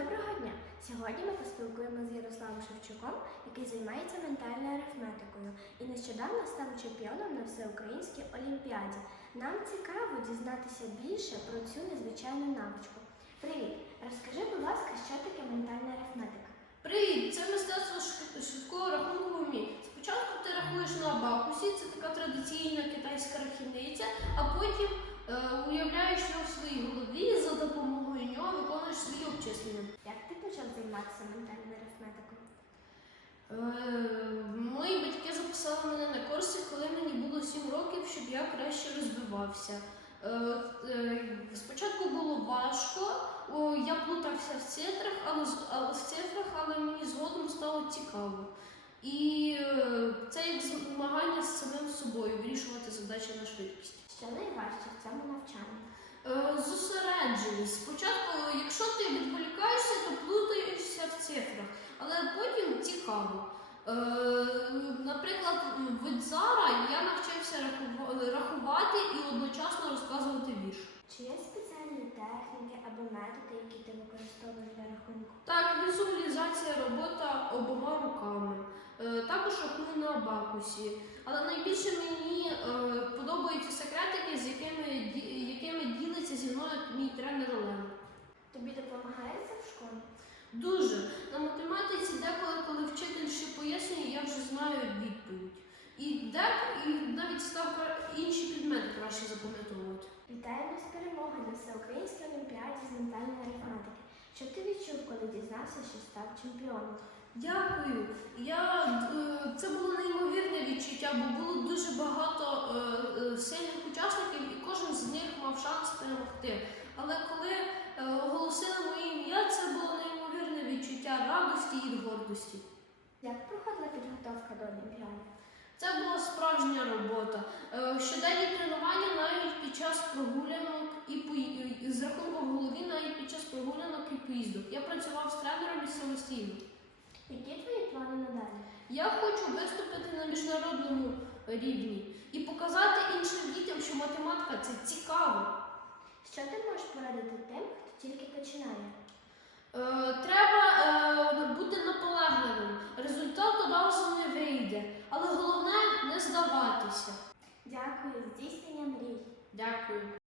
Доброго дня! Сьогодні ми поспілкуємося з Ярославом Шевчуком, який займається ментальною арифметикою і нещодавно став чемпіоном на всеукраїнській олімпіаді. Нам цікаво дізнатися більше про цю незвичайну навичку. Привіт! Розкажи, будь ласка, що таке ментальна арифметика? Привіт! Це мистецтво швидкого рахунку в умі. Спочатку ти рахуєш на абакусі, це така традиційна китайська рахівниця, а потім Як займатися ментальною арифметикою? Е, мої батьки записали мене на курси, коли мені було 7 років, щоб я краще розвивався. Е, е, спочатку було важко, я плутався в цифрах, але, в цифрах, але мені згодом стало цікаво. І це як змагання з самим собою, вирішувати задачі на швидкість. Що найважче в цьому навчанні? Зосередженість. Спочатку, цифрах, але потім цікаво. Е, наприклад, в Дзара я навчився рахувати і одночасно розказувати вірш. Чи є спеціальні техніки або методи, які ти використовуєш для рахунку? Так, візуалізація, робота обома руками. Е, також рахую на абакусі. Але найбільше мені е, подобаються секретики, з якими, якими ділиться Вітаємо з перемоги на всеукраїнській олімпіаді з ментальної арифметики. Що ти відчув, коли дізнався, що став чемпіоном? Дякую. Я, е, це було неймовірне відчуття, бо було дуже багато е, е, сильних учасників, і кожен з них мав шанс перемогти. Але коли оголосили моє ім'я, це було неймовірне відчуття радості і гордості. Як проходила підготовка до олімпіади? Це була справжня робота. Щоденні тренування під час прогулянок і пої- і з рахунком в голові, навіть під час прогулянок і поїздок. Я працював з тренером і самостійно. Які твої плани надалі? Я хочу виступити на міжнародному рівні і показати іншим дітям, що математика це цікаво. Що ти можеш порадити тим, хто тільки починає? Е, треба е, бути наполегливим. Результат одразу не вийде, але головне не здаватися. Дякую, здійснення мрій. Дякую.